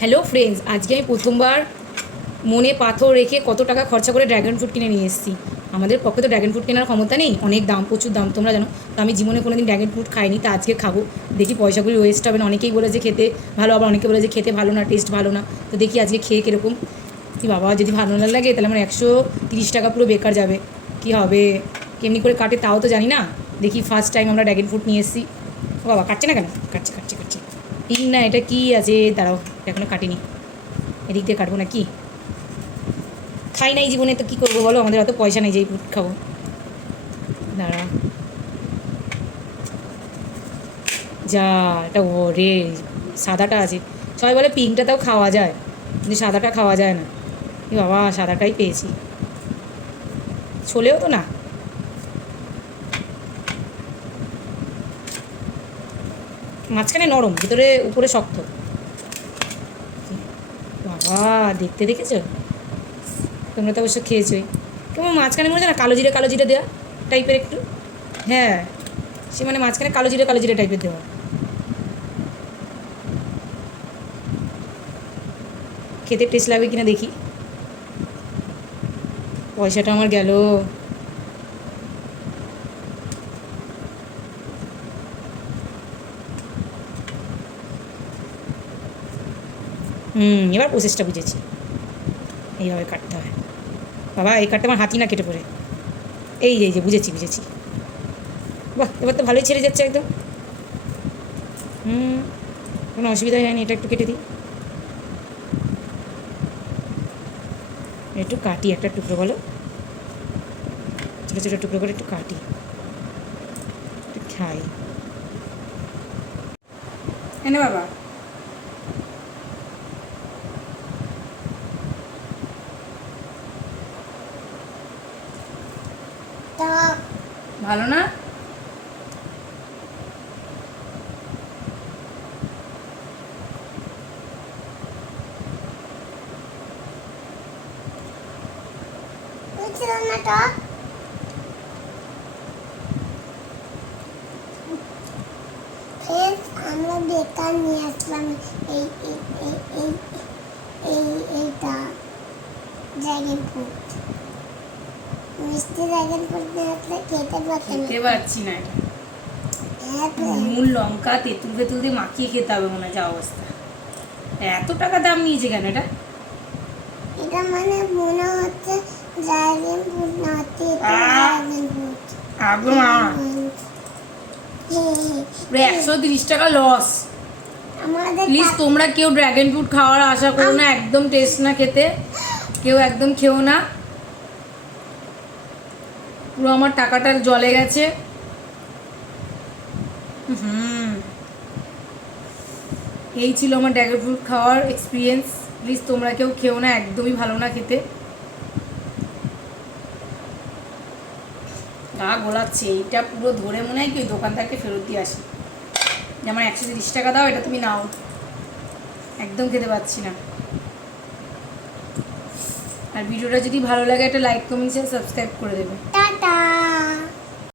Hello friends, আজকে আমি প্রথমবার মনে পাথর রেখে কত টাকা খরচা করে ড্র্যাগন ফ্রুট কিনে নিয়ে এসেছি। আমাদের পক্ষে তো ড্র্যাগন ফ্রুট কেনার ক্ষমতা নেই, অনেক দাম, প্রচুর দাম, তোমরা জানো। তো আমি জীবনে কোনো দিন ড্র্যাগন ফ্রুট খাইনি, তা আজকে খাবো। দেখি পয়সাগুলি ওয়েস্ট হবে না। অনেকেই বলে যে খেতে ভালো, আবার অনেকে বলে যে খেতে ভালো না, টেস্ট ভালো না। তো দেখি আজকে খেয়ে কীরকম। কি বাবা, যদি ভালো না লাগে তাহলে আমার 130 টাকা পুরো বেকার যাবে। কি হবে, কেমনি করে কাটে তাও তো জানি না। দেখি ফার্স্ট টাইম আমরা ড্র্যাগন ফ্রুট নিয়ে এসেছি। ও বাবা, কাটছে না কেন? কাটছে কাটছে কাটছে। ঠিক না, এটা কি আছে? দাঁড়াও, এখনও কাটিনি। এদিক দিয়ে কাটবো না কি? খাই নাই জীবনে, তো কী করবো বলো, আমাদের অত পয়সা নেই যে এই ফ্রুট খাবো। দাঁড়া, যা, এটা রে, সাদাটা আছে। সবাই বলে পিঙ্কটাতেও খাওয়া যায়, কিন্তু সাদাটা খাওয়া যায় না। এ বাবা, সাদাটাই পেয়েছি। ছোলেও তো না। মাঝখানে নরম, ভিতরে উপরে শক্ত। বাবা, দেখতে দেখেছো? তোমরা তো অবশ্য খেয়েছোই। কেমন মাঝখানে মনে হয় না কালো জিরে কালো জিরে দেওয়া টাইপের একটু। হ্যাঁ, সে মানে মাঝখানে কালো জিরে টাইপের দেওয়া। খেতে টেস্ট লাগবে কিনা দেখি। পয়সাটা আমার গেল। এবার প্রসেসটা বুঝেছি, এইভাবে কাটতে হয়। বাবা, এই কাটতে আমার হাতই না কেটে পড়ে। এই যে বুঝেছি বুঝেছি। বাহ, এবার তো ভালোই ছেড়ে যাচ্ছে একদম। কোনো অসুবিধা হয়নি। এটা একটু কেটে দিই, একটু কাটি একটা টুকরো, বলো, ছোটো ছোটো টুকরো করে একটু কাটি, একটু খাই। এনে বাবা, ভালো না? আমরা বেকার নিয়ে আসলাম এই এই এই এই এই এইটা ড্রাগন ফ্রুট, মিষ্টি ড্রাগন ফ্রুট নিয়ে আসলে খেতে পারতাম। খেতে পারছি না। এটা নুন লঙ্কা তেঁতুল ফেতুল দিয়ে মাখিয়ে খেতে হবে মনে হয়, যা অবস্থা। এত টাকা দাম নিয়েছে কেন এটা? এটা মানে মনে হচ্ছে ড্রাগন ফ্রুট না, ড্রাগন ফ্রুট। পুরো 130 টাকা লস। আমাদের প্লিজ তোমরা কেউ ড্র্যাগন ফ্রুট খাওয়ার আশা করো না, একদম টেস্ট না খেতে, কেউ একদম খেও না। পুরো আমার টাকাটা জলে গেছে। এই ছিল আমার ড্র্যাগন ফ্রুট খাওয়ার এক্সপিরিয়েন্স। প্লিজ তোমরা কেউ খেও না, একদমই ভালো না খেতে। গা গোলাচ্ছে, এইটা পুরো ধরে মনে হয় কি ওই দোকানদারকে ফেরত দিয়ে আসি, যে আমার 130 টাকা দাও, এটা তুমি নাও। একদম খেতে পাচ্ছি না। আর ভিডিওটা যদি ভালো লাগে একটা লাইক কমেন্ট শেয়ার সাবস্ক্রাইব করে দেবে। টাটা।